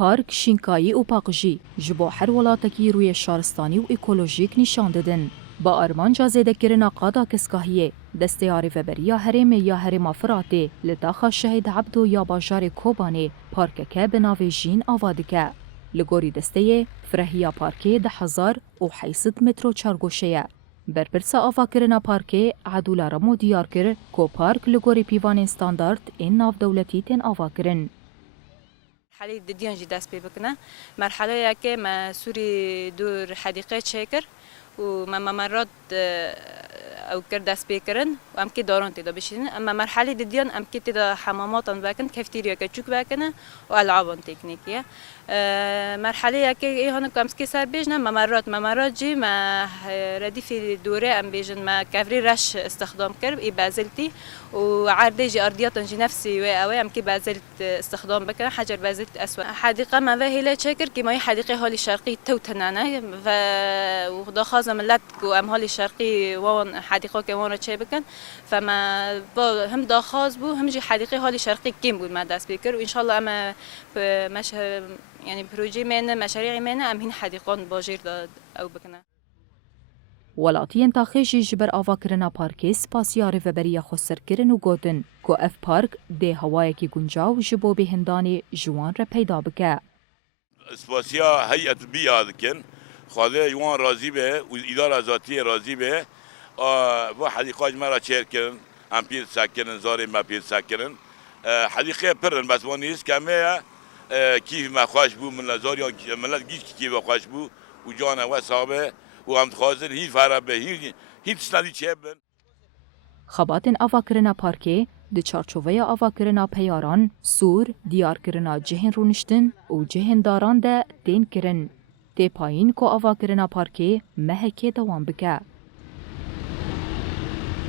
پارک شینکایی و پاقجی جبو هر ولاتکی روی شارستانی و اکولوژیک نشان دادن. با آرمانجا زیده کرنا قادا کسکاهیه دسته عارفبریا هرم یا هرم فراته لداخل شهید عبدو یا باجار کوبانه پارککه بناوی جین آوادکه. لگوری دسته فرهیا پارکه 10,080 متر چارگوشه. برپرسا آوا کرنا پارکه عدولا رمو دیار کر کو پارک لگوری پیوان استاندارد این ناو دولتی تن آوا کرن. مرحله ددیان جی دست پی بکنه مرحله که ما سوری دور حدیقه چکر و ما ممرات او کرد دست پی کرن و ام که داران تیدا بشین اما مرحله ددیان ام که تیدا حماماتان بکن کفتیریا که چوک بکنه و العابان تکنیکیه مرحله که ایهان کامس که سر بیجنه ممرات جی ما ردیف دوره ام بیجن ما کفری رش استخدام کرد ای بازلتی و عرضه جی ارضیاتن جی نفسی و اوه ام که بازلت استخدام بکنه حجر بازلت اسود حدیقه ما وهیله چکر که ما حدیقه حالی شرقی توتنانه و داخل ملت کو ام حالی شرقی وان حدیقه که وان چه بکن فما با هم داخل بو هم جی حدیقه حالی شرقی کیم بود ما دست بکر و ان شاء الله اما مش يعني بروجي من مشاريع من ام هين حديقان باجير داد او بکنه ولاتین تاخیشی جبر آوا کرنا پارکی سپاسیار و بریا خسر کرن و گوتن کو اف پارک ده هوای کی گنجاو جبو به هندانی جوان را پیدا بکه. سپاسیا هیئت بیا دکن خاله یوان راضی به و اداره ذاتی راضی به و حدیقه مرا چهر کردن ام پیر ساکنن زار ما پیر ساکنن حدیقه پرن بس وانیست کمه کیف ما خوش بو من زاریا ملت گیش کیف خوش بو و جان و صابه و هم خازن هی فرابه هی تسندی چه بن خباتن آوا کرنا پارکی د چارچوبه آوا کرنا پیاران سور دیار کرنا جهن رونشتن و جهن داران ده دین کرن. ده پایین کو آوا کرنا پارکی مهکه دوام بکه.